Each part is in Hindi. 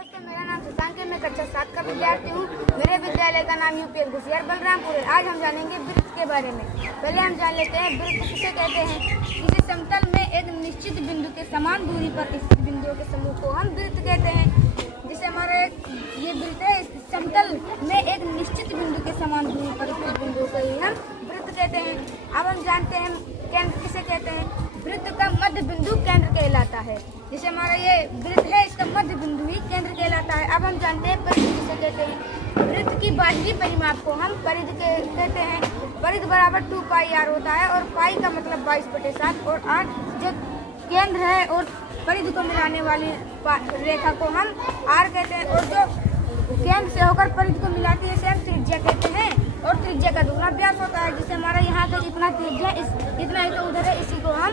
दोस्तों, मेरा नाम शशांक है। मैं कक्षा 7 का विद्यार्थी हूँ। मेरे विद्यालय का नाम यूपीएस घुसियार बलरामपुर है। आज हम जानेंगे वृत्त के बारे में। पहले हम जान लेते हैं वृत्त किसे कहते हैं। किसी समतल में एक निश्चित बिंदु के समान दूरी पर स्थित बिंदुओं के समूह को हम वृत्त कहते हैं। जिसे हमारा ये वृत्त है, समतल में एक निश्चित बिंदु के समान दूरी पर स्थित बिंदुओं को ही हम वृत्त कहते हैं। अब हम जानते हैं केंद्र किसे कहते हैं। वृत्त का मध्य बिंदु केंद्र कहलाता है। जिसे हमारा ये वृत्त है, इसका मध्य बिंदु ही केंद्र कहलाता है। अब हम जानते हैं परिधि किसे कहते हैं। वृत्त की बाहरी परिमाप को हम परिधि कहते हैं। परिधि बराबर 2 पाई r होता है और पाई का मतलब 22/7 और r जो केंद्र है और परिधि को मिलाने वाली रेखा को हम r कहते हैं और जो केंद्र से होकर परिधि को मिलाती है इसे हम त्रिज्या कहते हैं। और त्रिज्या का दुगना व्यास होता है। जिसे हमारा यहाँ का जितना त्रिज्या इतना ही तो उधर है, इसी को हम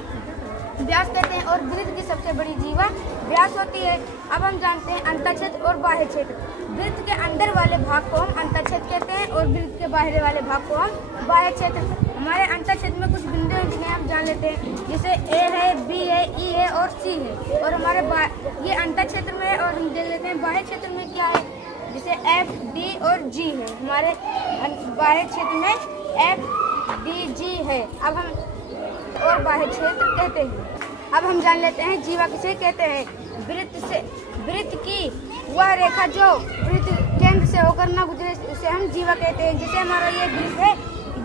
व्यास कहते हैं। और वृत्त की सबसे बड़ी जीवा व्यास होती है। अब हम जानते हैं अंतःक्षेत्र और बाह्य क्षेत्र। वृत्त के अंदर वाले भाग को हम अंतःक्षेत्र कहते हैं और वृत्त के बाहर वाले भाग को हम बाह्य क्षेत्र। हमारे अंतःक्षेत्र में कुछ बिंदु हैं जिन्हें हम जान लेते हैं, जैसे ए है, बी है, ई है और सी है। और हमारे ये अंतःक्षेत्र में है। और हम देख लेते हैं बाह्य क्षेत्र में क्या है, जैसे एफ, डी और जी है। हमारे बाह्य क्षेत्र में एफ, डी, जी है। अब हम और बाह्य क्षेत्र कहते हैं। अब हम जान लेते हैं जीवा किसे कहते हैं। वृत्त की वह रेखा जो वृत्त केंद्र से होकर न गुजरे उसे हम जीवा कहते हैं। जैसे हमारा ये वृत्त है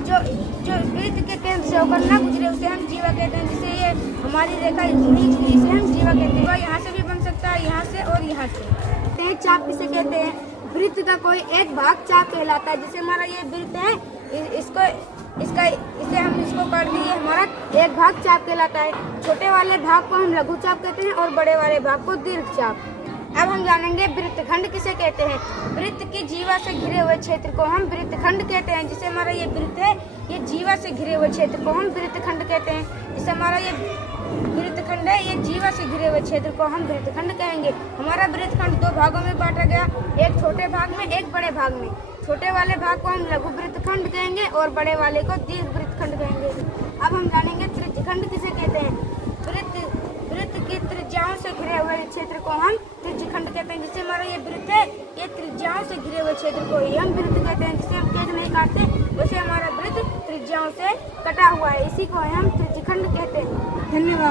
जो वृत्त के केंद्र से होकर न गुजरे उसे हम जीवा कहते हैं। जैसे ये हमारी रेखा इसे हम जीवा कहते हैं। वह यहाँ से भी बन सकता है, यहाँ से और यहाँ से। चाप किसे कहते हैं। वृत्त का कोई एक भाग चाप कहलाता है। जैसे हमारा ये वृत्त है, इसे हम इसको कर लिए, हमारा एक भाग चाप कहलाता है। छोटे वाले भाग को हम लघु चाप कहते हैं और बड़े वाले भाग को दीर्घ चाप। अब हम जानेंगे वृत्तखंड किसे कहते हैं। वृत्त की जीवा से घिरे हुए क्षेत्र को हम वृत्तखंड कहते हैं। जिसे हमारा ये वृत्त है, ये जीवा से घिरे हुए क्षेत्र को हम वृत्तखंड कहते हैं। जिसे हमारा ये वृत्तखंड है, ये जीवा से घिरे हुए क्षेत्र को हम वृत्तखंड कहेंगे। हमारा वृत्तखंड 2 भागों में बांटा गया, एक छोटे भाग में, एक बड़े भाग में। छोटे वाले भाग को हम लघु वृत्तखंड कहेंगे और बड़े वाले को दीर्घ वृत्तखंड कहेंगे। अब हम जानेंगे त्रिज्यखंड किसे कहते हैं। वृत्त की त्रिज्याओं से घिरे हुए क्षेत्र को हम त्रिज्यखंड कहते हैं। जिससे हमारा ये वृत्त है, ये त्रिज्याओं से घिरे हुए क्षेत्र को ही हम वृत्त कहते हैं। जिसे हम केंद्र नहीं काटते, वैसे हमारा वृत्त त्रिज्याओं से कटा हुआ है, इसी को हम त्रिज्यखंड कहते हैं। धन्यवाद।